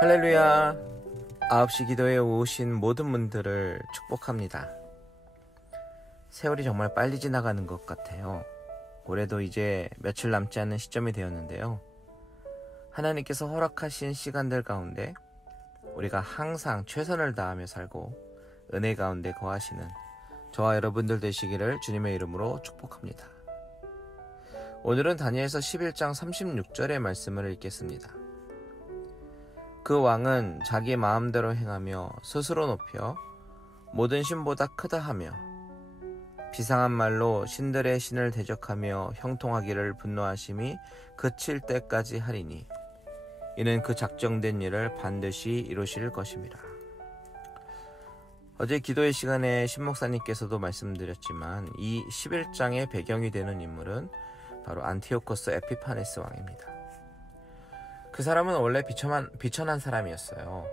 할렐루야. 9시 기도에 오신 모든 분들을 축복합니다. 세월이 정말 빨리 지나가는 것 같아요. 올해도 이제 며칠 남지 않은 시점이 되었는데요. 하나님께서 허락하신 시간들 가운데 우리가 항상 최선을 다하며 살고 은혜 가운데 거하시는 저와 여러분들 되시기를 주님의 이름으로 축복합니다. 오늘은 다니엘서 11장 36절의 말씀을 읽겠습니다. 그 왕은 자기 마음대로 행하며 스스로 높여 모든 신보다 크다 하며 비상한 말로 신들의 신을 대적하며 형통하기를 분노하심이 그칠 때까지 하리니 이는 그 작정된 일을 반드시 이루실 것입니다. 어제 기도의 시간에 신목사님께서도 말씀드렸지만 이 11장의 배경이 되는 인물은 바로 안티오코스 에피파네스 왕입니다. 그 사람은 원래 비천한 사람이었어요.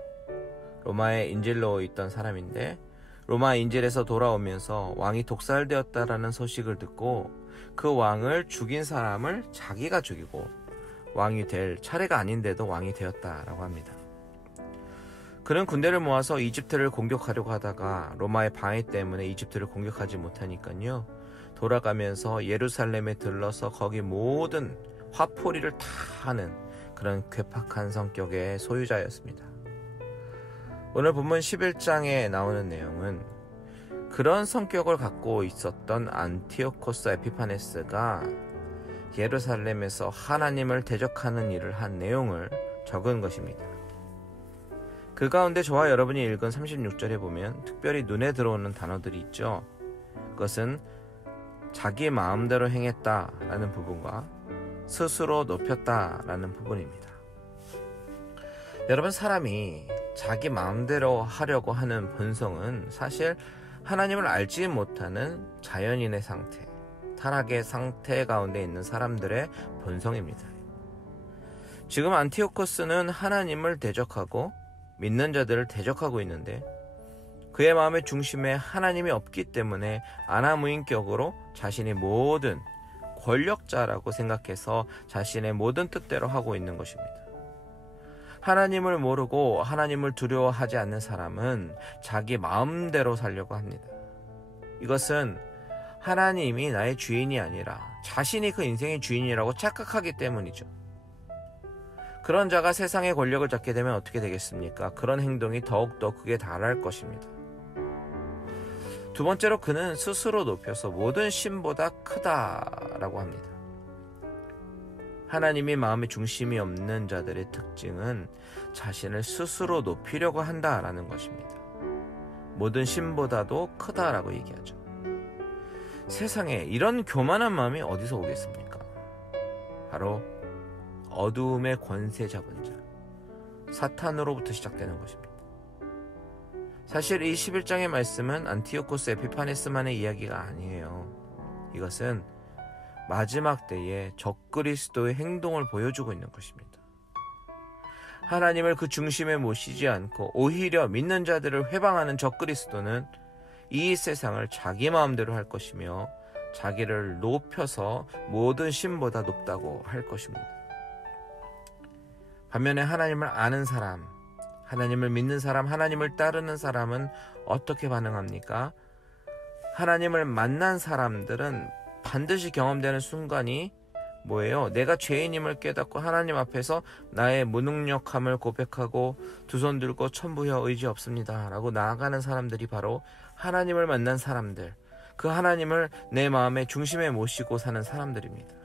로마의 인질로 있던 사람인데 로마 인질에서 돌아오면서 왕이 독살되었다라는 소식을 듣고 그 왕을 죽인 사람을 자기가 죽이고 왕이 될 차례가 아닌데도 왕이 되었다라고 합니다. 그는 군대를 모아서 이집트를 공격하려고 하다가 로마의 방해 때문에 이집트를 공격하지 못하니까요. 돌아가면서 예루살렘에 들러서 거기 모든 화포리를 다 하는 그런 괴팍한 성격의 소유자였습니다. 오늘 본문 11장에 나오는 내용은 그런 성격을 갖고 있었던 안티오코스 에피파네스가 예루살렘에서 하나님을 대적하는 일을 한 내용을 적은 것입니다. 그 가운데 저와 여러분이 읽은 36절에 보면 특별히 눈에 들어오는 단어들이 있죠. 그것은 자기 마음대로 행했다라는 부분과 스스로 높였다라는 부분입니다. 여러분, 사람이 자기 마음대로 하려고 하는 본성은 사실 하나님을 알지 못하는 자연인의 상태, 타락의 상태 가운데 있는 사람들의 본성입니다. 지금 안티오코스는 하나님을 대적하고 믿는 자들을 대적하고 있는데 그의 마음의 중심에 하나님이 없기 때문에 아나무인격으로 자신이 모든 권력자라고 생각해서 자신의 모든 뜻대로 하고 있는 것입니다. 하나님을 모르고 하나님을 두려워하지 않는 사람은 자기 마음대로 살려고 합니다. 이것은 하나님이 나의 주인이 아니라 자신이 그 인생의 주인이라고 착각하기 때문이죠. 그런 자가 세상의 권력을 잡게 되면 어떻게 되겠습니까? 그런 행동이 더욱더 극에 달할 것입니다. 두 번째로 그는 스스로 높여서 모든 신보다 크다라고 합니다. 하나님이 마음의 중심이 없는 자들의 특징은 자신을 스스로 높이려고 한다라는 것입니다. 모든 신보다도 크다라고 얘기하죠. 세상에 이런 교만한 마음이 어디서 오겠습니까? 바로 어두움의 권세 잡은 자, 사탄으로부터 시작되는 것입니다. 사실 이 11장의 말씀은 안티오코스 에피파네스만의 이야기가 아니에요. 이것은 마지막 때에 적그리스도의 행동을 보여주고 있는 것입니다. 하나님을 그 중심에 모시지 않고 오히려 믿는 자들을 회방하는 적그리스도는 이 세상을 자기 마음대로 할 것이며 자기를 높여서 모든 신보다 높다고 할 것입니다. 반면에 하나님을 아는 사람, 하나님을 믿는 사람, 하나님을 따르는 사람은 어떻게 반응합니까? 하나님을 만난 사람들은 반드시 경험되는 순간이 뭐예요? 내가 죄인임을 깨닫고 하나님 앞에서 나의 무능력함을 고백하고 두 손 들고 천부여 의지 없습니다 라고 나아가는 사람들이 바로 하나님을 만난 사람들, 그 하나님을 내 마음의 중심에 모시고 사는 사람들입니다.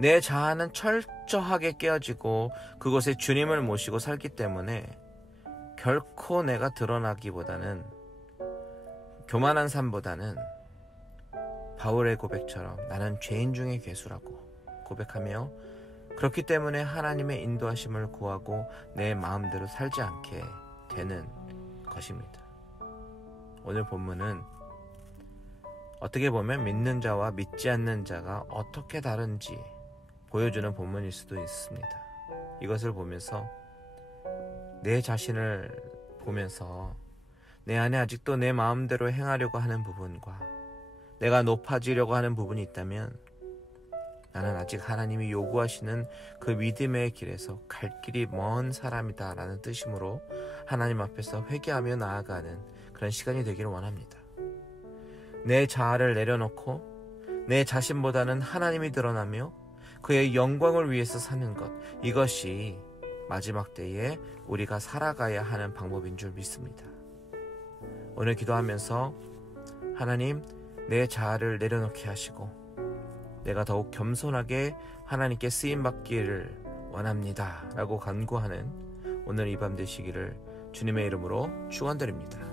내 자아는 철저하게 깨어지고 그곳에 주님을 모시고 살기 때문에 결코 내가 드러나기보다는, 교만한 삶보다는 바울의 고백처럼 나는 죄인 중에 괴수라고 고백하며 그렇기 때문에 하나님의 인도하심을 구하고 내 마음대로 살지 않게 되는 것입니다. 오늘 본문은 어떻게 보면 믿는 자와 믿지 않는 자가 어떻게 다른지 보여주는 본문일 수도 있습니다. 이것을 보면서 내 자신을 보면서 내 안에 아직도 내 마음대로 행하려고 하는 부분과 내가 높아지려고 하는 부분이 있다면 나는 아직 하나님이 요구하시는 그 믿음의 길에서 갈 길이 먼 사람이다 라는 뜻이므로 하나님 앞에서 회개하며 나아가는 그런 시간이 되기를 원합니다. 내 자아를 내려놓고 내 자신보다는 하나님이 드러나며 그의 영광을 위해서 사는 것, 이것이 마지막 때에 우리가 살아가야 하는 방법인 줄 믿습니다. 오늘 기도하면서 하나님, 내 자아를 내려놓게 하시고 내가 더욱 겸손하게 하나님께 쓰임받기를 원합니다 라고 간구하는 오늘 이 밤 되시기를 주님의 이름으로 축원드립니다.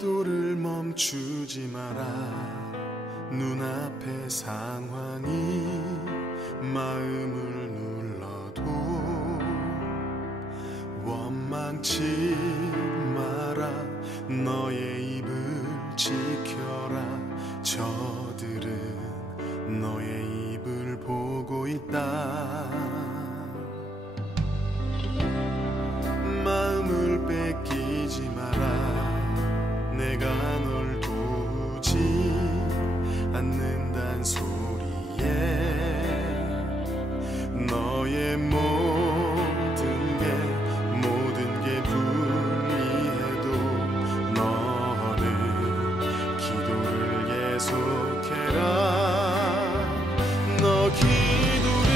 기도를 멈추지 마라. 눈앞의 상황이 마음을 눌러도 원망치 마라. 너의 입을 지켜라. 저들은 너의 입을 보고 있다. 마음을 뺏기지 마라. 내가 널 도우지 않는단 소리에 너의 모든 게 불리해도 너는 기도를 계속해라. 너 기도를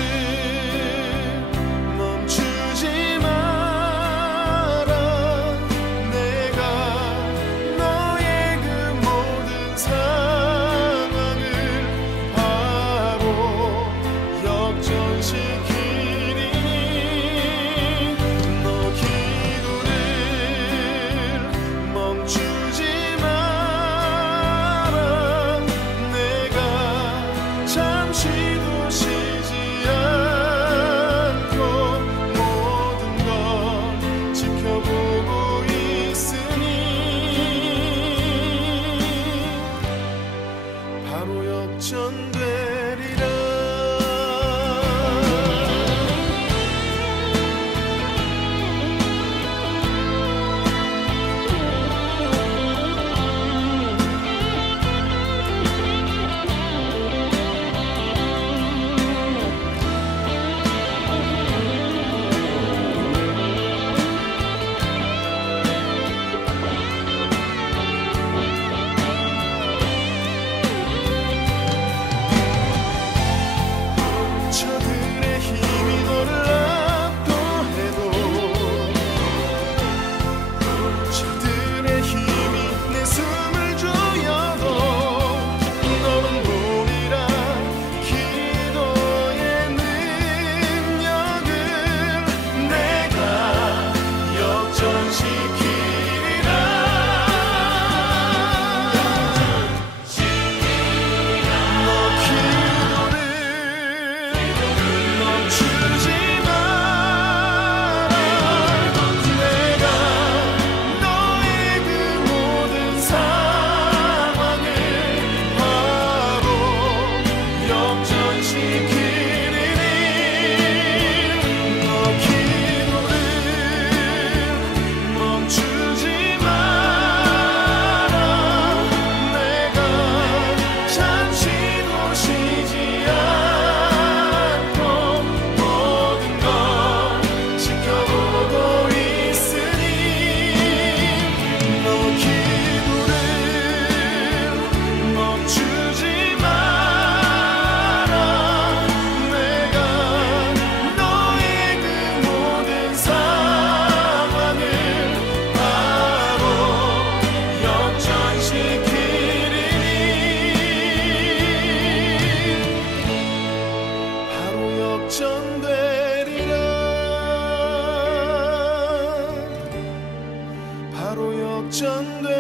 실천되고